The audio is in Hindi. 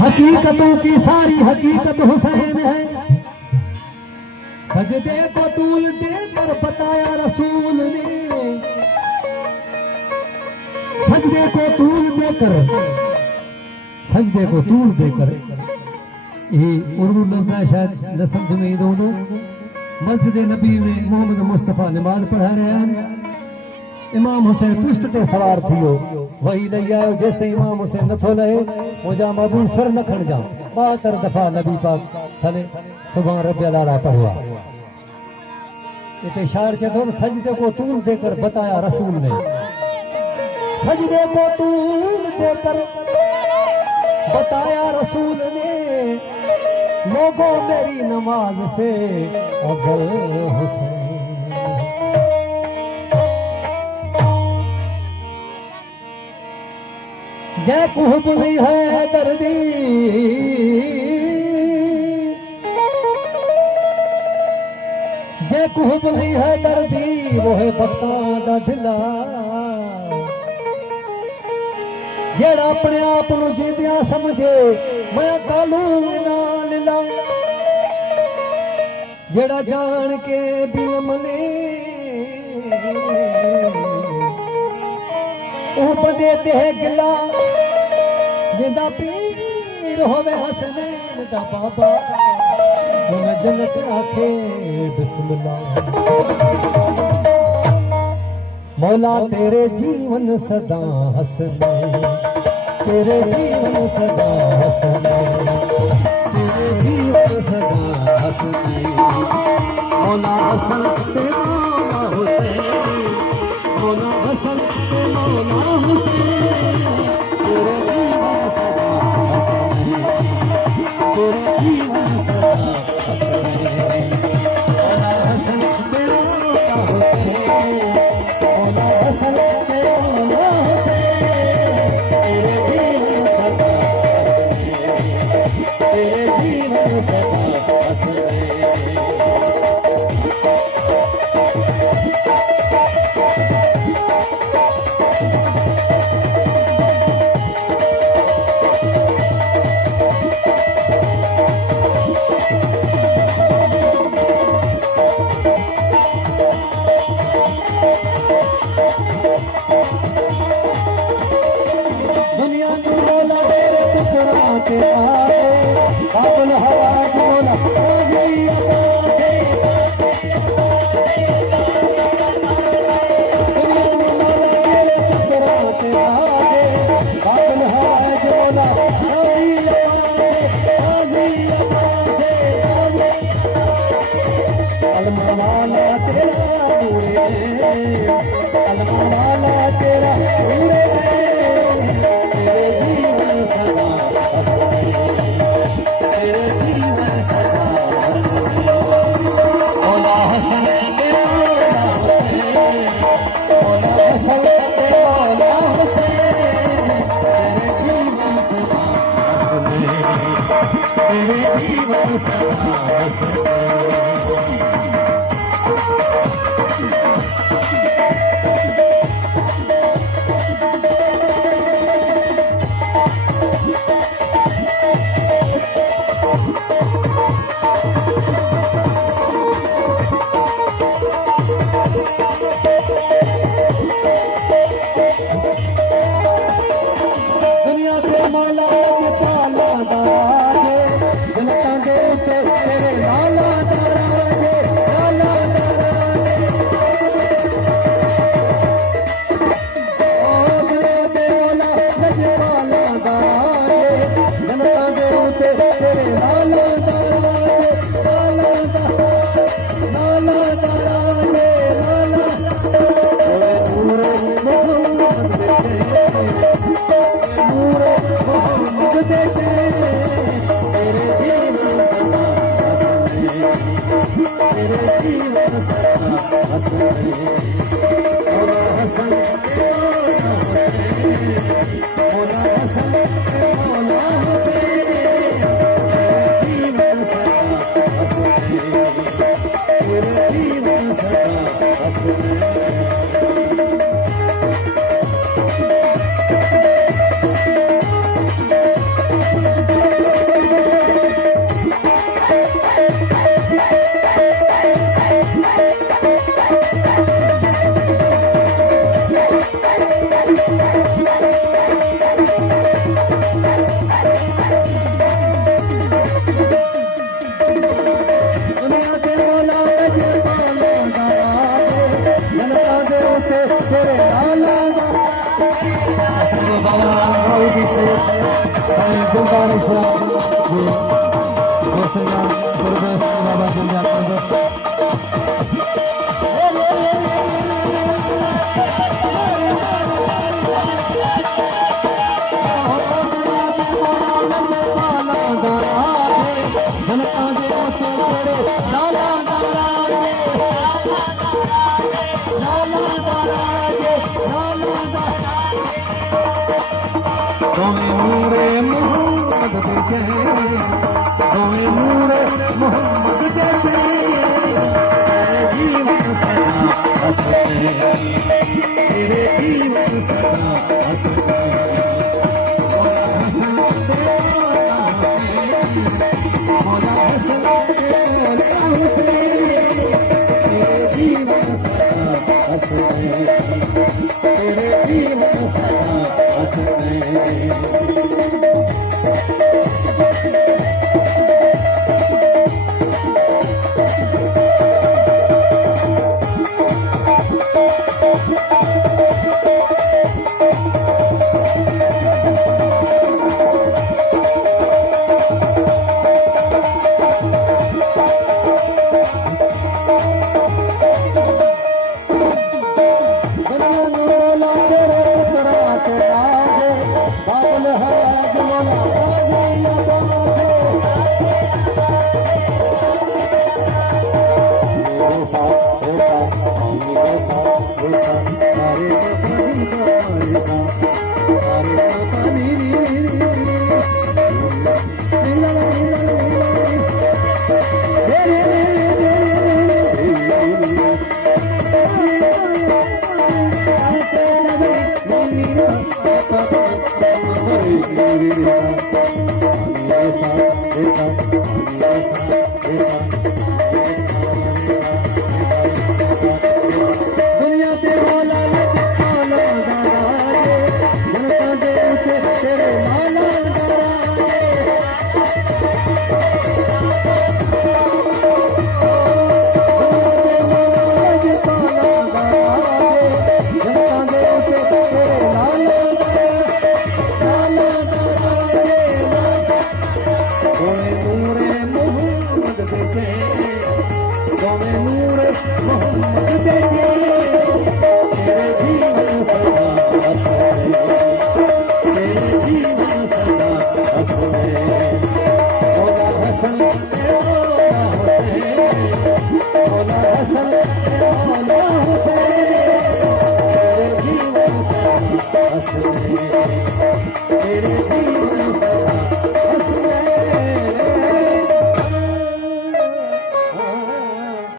हकीकतों की सारी हकीकत हुसैन है। सजदे को तूल देकर बताया रसूल ने, सजदे को तूल देकर, सजदे को तूल देकर, ये उर्दू लफ्ज़ है शायद न समझ में दोनों। मस्जिद नबी में मोहम्मद मुस्तफा नमाज पढ़ा रहे हैं। इमाम हुसैन पुष्ट ते सवार थियो, वही लई आयो। जेसते इमाम हुसैन नथो लहे मुझा महबूब सर न खण जा। 72 दफा नबी पाक सने सुभान रब्बियल आला पढ़वा। इते शायर चतो सजदे को तूल देकर बताया रसूल ने, सजदे को तूल देकर बताया रसूल ने, लोगों मेरी नमाज से अफजल हुसैन। जय कुह बुली है दर्दी, जय कुह बुली है दर्दी, वो है भक्तां दा ढिला। जेड़ा अपने आप नूं जिंदियां समझे मैं कालू ना लीला। जेड़ा जान के भी मने ओ बदे ते गिला। जिंदा पीर होवे हसनैन दा बाबा, मैं जन्नत आखे बिस्मिल्लाह। मौला तेरे जीवन सदा हसने, तेरे जीवन सदा हसने, तेरे जीवन सदा हसने। मौला हसन ते मौला हुसैन, मौला हसन ते मौला हुसैन। तेरे जीवन सदा हसने, तेरे जीवन सदा हसने। मौला हसन ते मौला हुसैन, मौला हसन ते मौला हुसैन। तेरे जीवन सदा हसने, तेरे जीवन सदा हसने। दुनिया को बोला तेरे टुकड़ा के आए, काबुल हवा को बोला काजी अपासे। दुनिया को बोला तेरे टुकड़ा के आए, काबुल हवा को बोला काजी अपासे, काजी अपासे, काजी। अलमा वाला तेरा पूरे, अलमा वाला तेरा पूरे। तेरे